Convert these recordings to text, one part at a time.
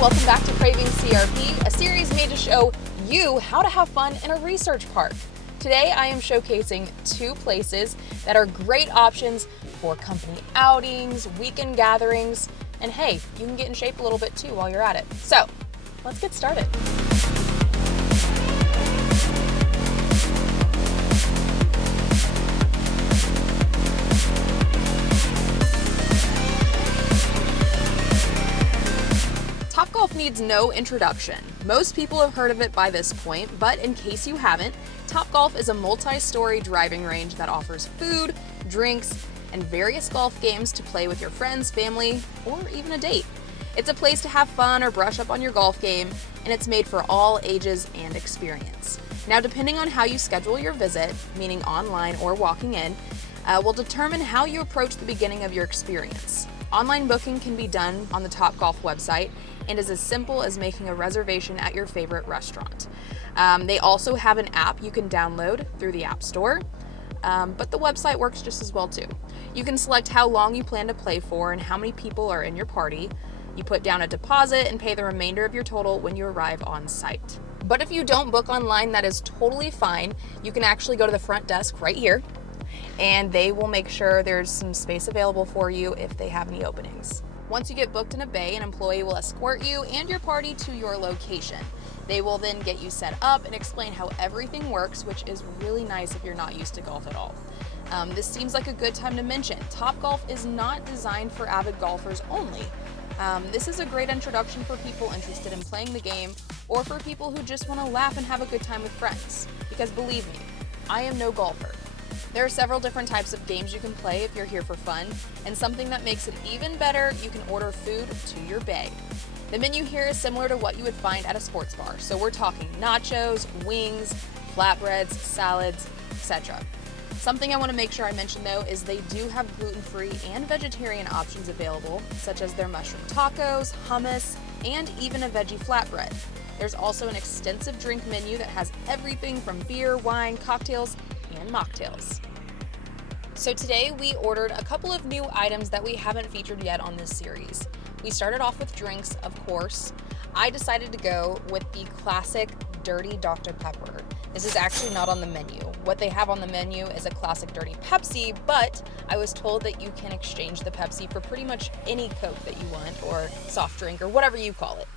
welcome back to CravingCRP, a series made to show you how to have fun in a research park. Today I am showcasing two places that are great options for company outings, weekend gatherings, and hey, you can get in shape a little bit too while you're at it. So, let's get started. Topgolf needs no introduction. Most people have heard of it by this point, but in case you haven't, Topgolf is a multi-story driving range that offers food, drinks, and various golf games to play with your friends, family, or even a date. It's a place to have fun or brush up on your golf game, and it's made for all ages and experience. Now, depending on how you schedule your visit, meaning online or walking in, will determine how you approach the beginning of your experience. Online booking can be done on the Topgolf website and is as simple as making a reservation at your favorite restaurant. They also have an app you can download through the App Store, but the website works just as well too. You can select how long you plan to play for and how many people are in your party. You put down a deposit and pay the remainder of your total when you arrive on site. But if you don't book online, that is totally fine. You can actually go to the front desk right here, and they will make sure there's some space available for you if they have any openings. Once you get booked in a bay, an employee will escort you and your party to your location. They will then get you set up and explain how everything works, which is really nice if you're not used to golf at all. This seems like a good time to mention. Topgolf is not designed for avid golfers only. This is a great introduction for people interested in playing the game or for people who just want to laugh and have a good time with friends. Because believe me, I am no golfer. There are several different types of games you can play if you're here for fun, and something that makes it even better, you can order food to your bay. The menu here is similar to what you would find at a sports bar, so we're talking nachos, wings, flatbreads, salads, etc. Something I want to make sure I mention though is they do have gluten-free and vegetarian options available, such as their mushroom tacos, hummus, and even a veggie flatbread. There's also an extensive drink menu that has everything from beer, wine, cocktails, and mocktails. So today we ordered a couple of new items that we haven't featured yet on this series. We started off with drinks, of course. I decided to go with the classic Dirty Dr. Pepper. This is actually not on the menu. What they have on the menu is a classic Dirty Pepsi, but I was told that you can exchange the Pepsi for pretty much any Coke that you want, or soft drink, or whatever you call it.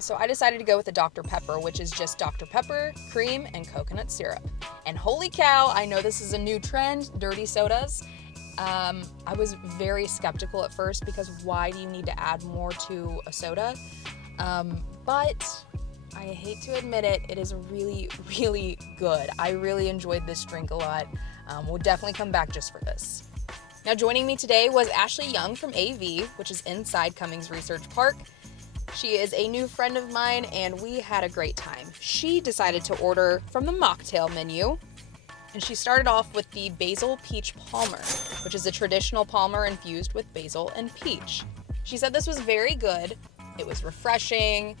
So I decided to go with the Dr. Pepper, which is just Dr. Pepper, cream, and coconut syrup. And holy cow, I know this is a new trend, dirty sodas. I was very skeptical at first because why do you need to add more to a soda? But I hate to admit it, it is really, really good. I really enjoyed this drink a lot. We'll definitely come back just for this. Now joining me today was Ashley Young from AV, which is inside Cummings Research Park. She is a new friend of mine, and we had a great time. She decided to order from the mocktail menu, and she started off with the Basil Peach Palmer, which is a traditional Palmer infused with basil and peach. She said this was very good. It was refreshing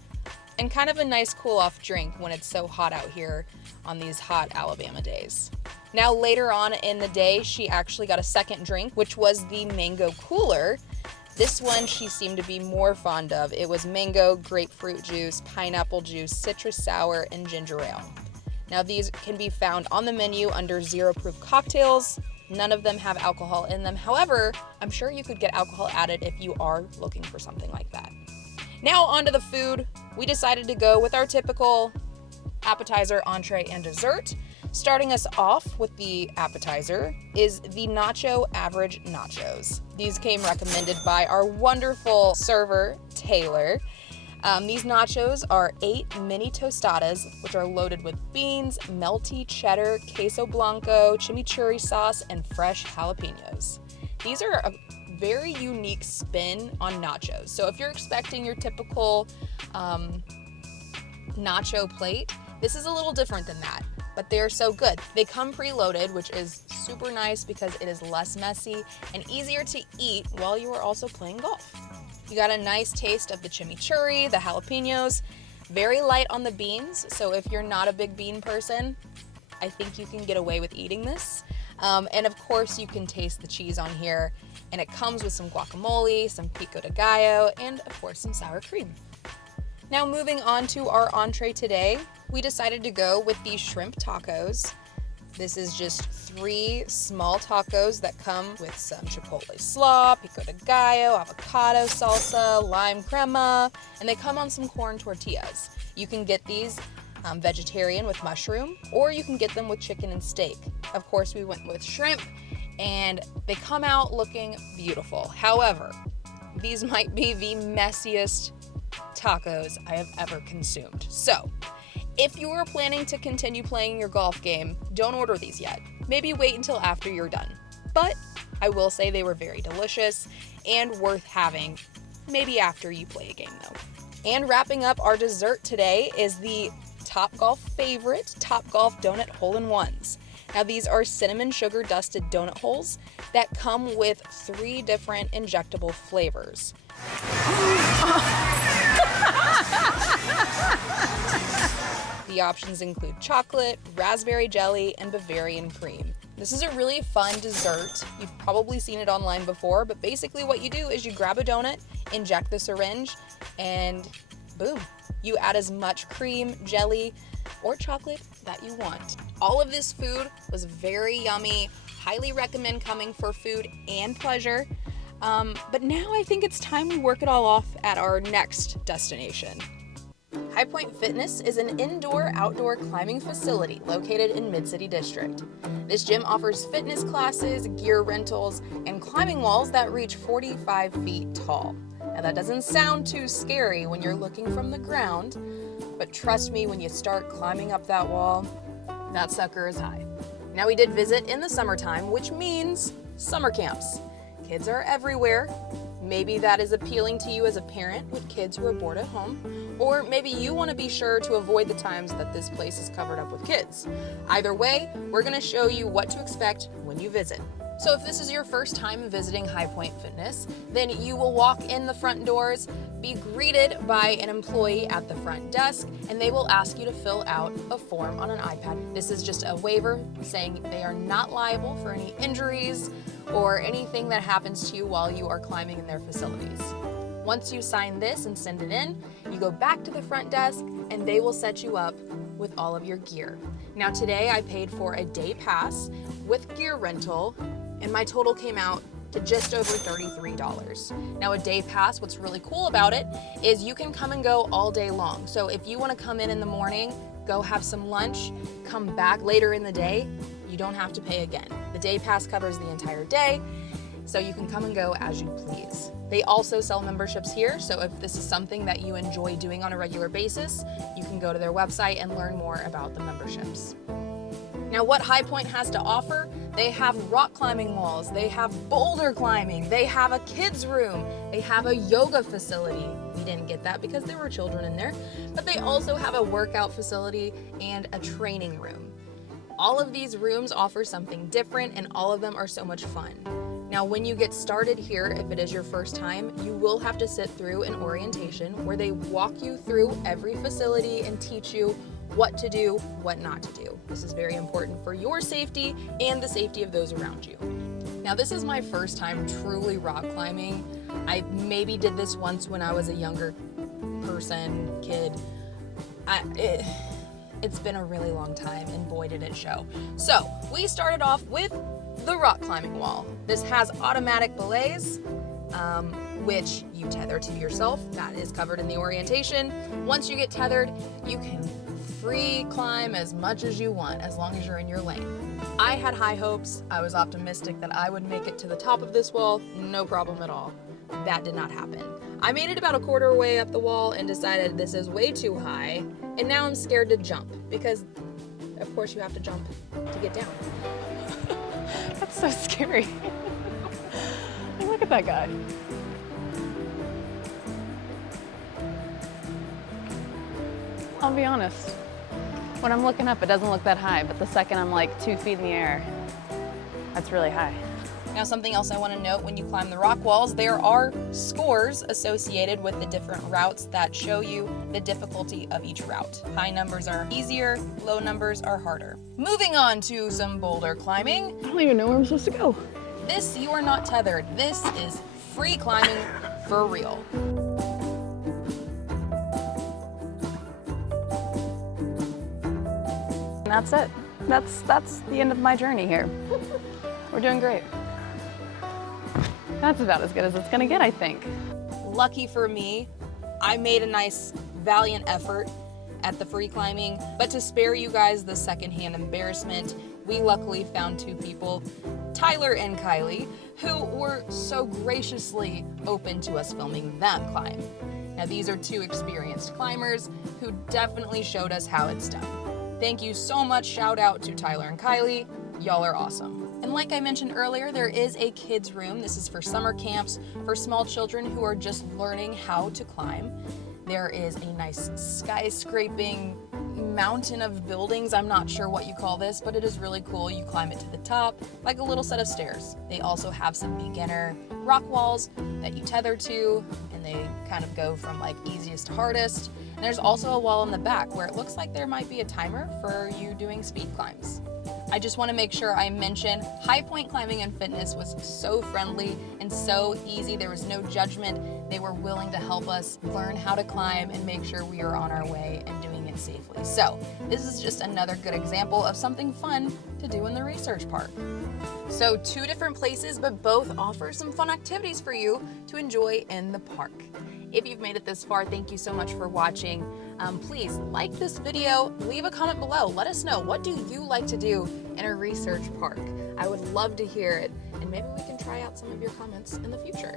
and kind of a nice cool-off drink when it's so hot out here on these hot Alabama days. Now, later on in the day, she actually got a second drink, which was the Mango Cooler. This one she seemed to be more fond of. It was mango, grapefruit juice, pineapple juice, citrus sour, and ginger ale. Now these can be found on the menu under zero proof cocktails. None of them have alcohol in them. However, I'm sure you could get alcohol added if you are looking for something like that. Now onto the food. We decided to go with our typical appetizer, entree, and dessert. Starting us off with the appetizer is the Nacho Average Nachos. These came recommended by our wonderful server, Taylor. These nachos are 8 mini tostadas, which are loaded with beans, melty cheddar, queso blanco, chimichurri sauce, and fresh jalapenos. These are a very unique spin on nachos. So if you're expecting your typical nacho plate, this is a little different than that. But they're so good. They come preloaded, which is super nice because it is less messy and easier to eat while you are also playing golf. You got a nice taste of the chimichurri, the jalapenos, very light on the beans. So if you're not a big bean person, I think you can get away with eating this. And of course you can taste the cheese on here. and it comes with some guacamole, some pico de gallo, and of course some sour cream. Now moving on to our entree today, we decided to go with these shrimp tacos. This is just 3 small tacos that come with some chipotle slaw, pico de gallo, avocado salsa, lime crema, and they come on some corn tortillas. You can get these vegetarian with mushroom, or you can get them with chicken and steak. Of course, we went with shrimp, and they come out looking beautiful. However, these might be the messiest tacos I have ever consumed. So, if you are planning to continue playing your golf game, don't order these yet. Maybe wait until after you're done. But I will say they were very delicious and worth having, maybe after you play a game though. And wrapping up our dessert today is the Topgolf favorite, Topgolf Donut Hole-in-Ones. Now these are cinnamon sugar dusted donut holes that come with 3 different injectable flavors. The options include chocolate, raspberry jelly, and Bavarian cream. This is a really fun dessert. You've probably seen it online before, but basically what you do is you grab a donut, inject the syringe, and boom, you add as much cream, jelly, or chocolate that you want. All of this food was very yummy. Highly recommend coming for food and pleasure. But now I think it's time we work it all off at our next destination. High Point Fitness is an indoor-outdoor climbing facility located in MidCity District. This gym offers fitness classes, gear rentals, and climbing walls that reach 45 feet tall. Now that doesn't sound too scary when you're looking from the ground, but trust me, when you start climbing up that wall, that sucker is high. Now we did visit in the summertime, which means summer camps. Kids are everywhere. Maybe that is appealing to you as a parent with kids who are bored at home, or maybe you want to be sure to avoid the times that this place is covered up with kids. Either way, we're going to show you what to expect when you visit. So if this is your first time visiting High Point Fitness, then you will walk in the front doors, be greeted by an employee at the front desk, and they will ask you to fill out a form on an iPad. This is just a waiver saying they are not liable for any injuries or anything that happens to you while you are climbing in their facilities. Once you sign this and send it in, you go back to the front desk and they will set you up with all of your gear. Now today I paid for a day pass with gear rental, and my total came out to just over $33. Now a day pass, what's really cool about it is you can come and go all day long. So if you want to come in the morning, go have some lunch, come back later in the day, you don't have to pay again. The day pass covers the entire day, so you can come and go as you please. They also sell memberships here, so if this is something that you enjoy doing on a regular basis, you can go to their website and learn more about the memberships. Now what High Point has to offer, they have rock climbing walls, they have boulder climbing, they have a kids room, they have a yoga facility. We didn't get that because there were children in there, but they also have a workout facility and a training room. All of these rooms offer something different, and all of them are so much fun. Now, when you get started here, if it is your first time, you will have to sit through an orientation where they walk you through every facility and teach you what to do, what not to do. This is very important for your safety and the safety of those around you. Now, this is my first time truly rock climbing. I maybe did this once when I was a younger kid. It's been a really long time, and boy did it show. So we started off with the rock climbing wall. This has automatic belays, which you tether to yourself. That is covered in the orientation. Once you get tethered, you can free climb as much as you want, as long as you're in your lane. I had high hopes. I was optimistic that I would make it to the top of this wall, no problem at all. That did not happen. I made it about a quarter way up the wall and decided this is way too high, and now I'm scared to jump because, of course, you have to jump to get down. That's so scary. Look at that guy. I'll be honest. When I'm looking up, it doesn't look that high, but the second I'm like 2 feet in the air, that's really high. Now, something else I want to note when you climb the rock walls, there are scores associated with the different routes that show you the difficulty of each route. High numbers are easier, low numbers are harder. Moving on to some boulder climbing. I don't even know where I'm supposed to go. This, you are not tethered. This is free climbing for real. And that's it. That's the end of my journey here. We're doing great. That's about as good as it's gonna get, I think. Lucky for me, I made a nice, valiant effort at the free climbing, but to spare you guys the secondhand embarrassment, we luckily found two people, Tyler and Kylie, who were so graciously open to us filming them climb. Now these are two experienced climbers who definitely showed us how it's done. Thank you so much, shout out to Tyler and Kylie, y'all are awesome. And like I mentioned earlier, there is a kids room. This is for summer camps for small children who are just learning how to climb. There is a nice skyscraping mountain of buildings. I'm not sure what you call this, but it is really cool. You climb it to the top, like a little set of stairs. They also have some beginner rock walls that you tether to, and they kind of go from like easiest to hardest. And there's also a wall in the back where it looks like there might be a timer for you doing speed climbs. I just want to make sure I mention High Point Climbing and Fitness was so friendly and so easy. There was no judgment. They were willing to help us learn how to climb and make sure we are on our way and doing it safely. So this is just another good example of something fun to do in the research park. So two different places, but both offer some fun activities for you to enjoy in the park. If you've made it this far, thank you so much for watching. Please like this video, leave a comment below. Let us know, what do you like to do in a research park? I would love to hear it, and maybe we can try out some of your comments in the future.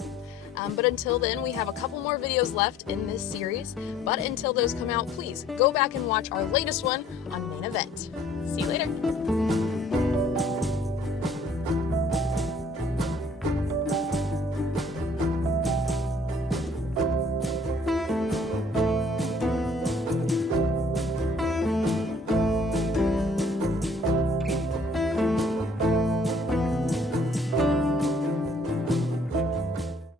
But until then, we have a couple more videos left in this series. But until those come out, please go back and watch our latest one on Main Event. See you later.